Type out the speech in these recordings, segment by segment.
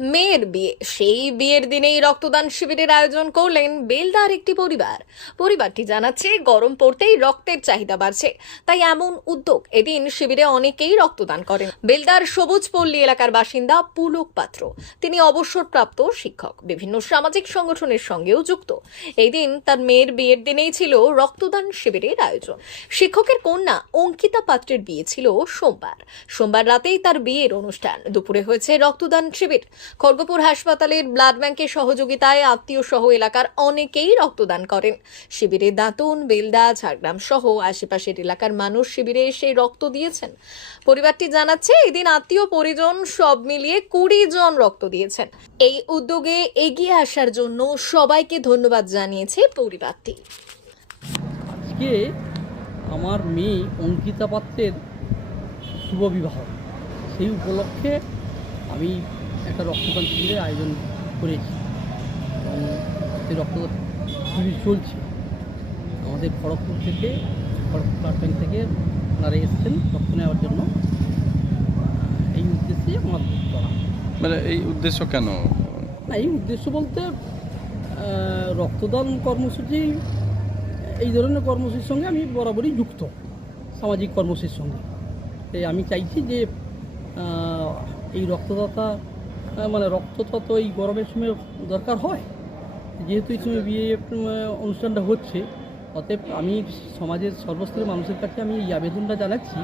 মেয়ের বিয়ে। সেই বিয়ের দিনেই রক্তদান শিবিরের আয়োজন করলেন বেলদার একটি পরিবার। পরিবারটি জানাচ্ছে, গরম পড়তেই রক্তের চাহিদা বাড়ছে। তাই এমন উদ্যোগ এদিন শিবিরে অনেকেই রক্তদান করেন। বেলদার সবুজ পল্লী এলাকার বাসিন্দা পুলক পাত্র। তিনি অবসরপ্রাপ্ত শিক্ষক। বিভিন্ন সামাজিক সংগঠনের সঙ্গেও যুক্ত। এই দিন তার মেয়ের বিয়ের দিনেই ছিল রক্তদান শিবিরের আয়োজন। শিক্ষকের কন্যা অঙ্কিতা পাত্রের বিয়ে ছিল সোমবার। সোমবার রাতেই তার বিয়ের অনুষ্ঠান। দুপুরে হয়েছে রক্তদান শিবির। খড়গপুর হাসপাতালের ব্লাড ব্যাংকের সহযোগিতায় আত্মীয় সহ এলাকার অনেকেই রক্তদান করেন। শিবিরে দাঁতন, বেলদা, ঝাড়গ্রাম সহ আশেপাশের এলাকার মানুষ শিবিরে এসে রক্ত দিয়েছেন। পরিবারটি জানাচ্ছে, এদিন আত্মীয় পরিজন সব মিলিয়ে কুড়ি জন রক্ত দিয়েছেন। এই উদ্যোগে এগিয়ে আসার জন্য সবাইকে ধন্যবাদ জানিয়েছে পরিবারটি। আজকে আমার মেয়ে অঙ্কিতা পাত্রের শুভ বিবাহ। সেই উপলক্ষে আমি একটা রক্তদান শিবিরের আয়োজন করেছি। এবং সেই রক্তদান শিবির চলছে। আমাদের খড়গপুর থেকে খড়গপুর ব্লাড ব্যাংক থেকে ওনারা এসছেন রক্ত নেওয়ার জন্য। এই উদ্দেশ্যে আমার করা মানে এই উদ্দেশ্য কেন? না এই উদ্দেশ্য বলতে রক্তদান কর্মসূচি এই ধরনের কর্মসূচির সঙ্গে আমি বরাবরই যুক্ত সামাজিক কর্মসূচির সঙ্গে। তাই আমি চাইছি যে এই রক্তদাতা মানে রক্তটা তো এই গরমের সময় দরকার হয়। যেহেতু এই সময় বিয়ে অনুষ্ঠানটা হচ্ছে অতএব আমি সমাজের সর্বস্তরের মানুষের কাছে আমি এই আবেদনটা জানাচ্ছি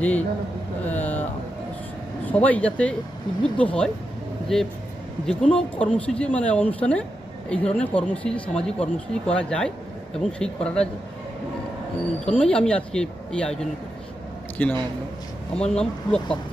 যে সবাই যাতে উদ্বুদ্ধ হয় যে যে কোনো কর্মসূচি মানে অনুষ্ঠানে এই ধরনের কর্মসূচি সামাজিক কর্মসূচি করা যায় এবং সেই করাটা জন্যই আমি আজকে এই আয়োজন করেছি। কি নাম আমার নাম পুলক পাত্র।